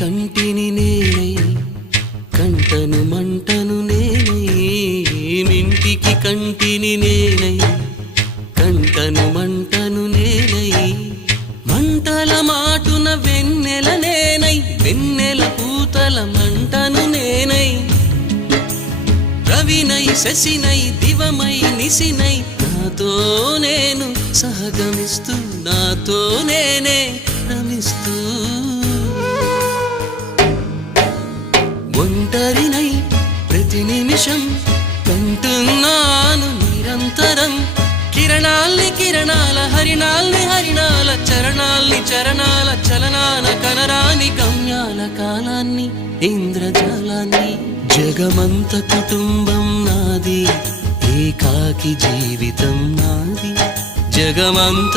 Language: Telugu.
కంటిని నేనై కంటను మంటను నేనై మింటికి కంటిని నేనై కంటను మంటను నేనై మంటల మాటున వెన్నెల నేనై వెన్నెల పూతల మంటను నేనై రవినై శశినై దివమై నిశినై నాతో నేను సహగమిస్తూ నాతో నేనే రమిస్తూ ఒంటరినై ప్రతి నిమిషం కంటున్నాను నిరంతరం కిరణాల్ని కిరణాల హరిణాల్ని హరిణాల చరణాల్ని చరణాల చలనాన కనరాని గమ్యాల కాలాన్ని ఇంద్రజాలాన్ని జగమంత కుటుంబం నాది ఏకాకి జీవితం నాది జగమంత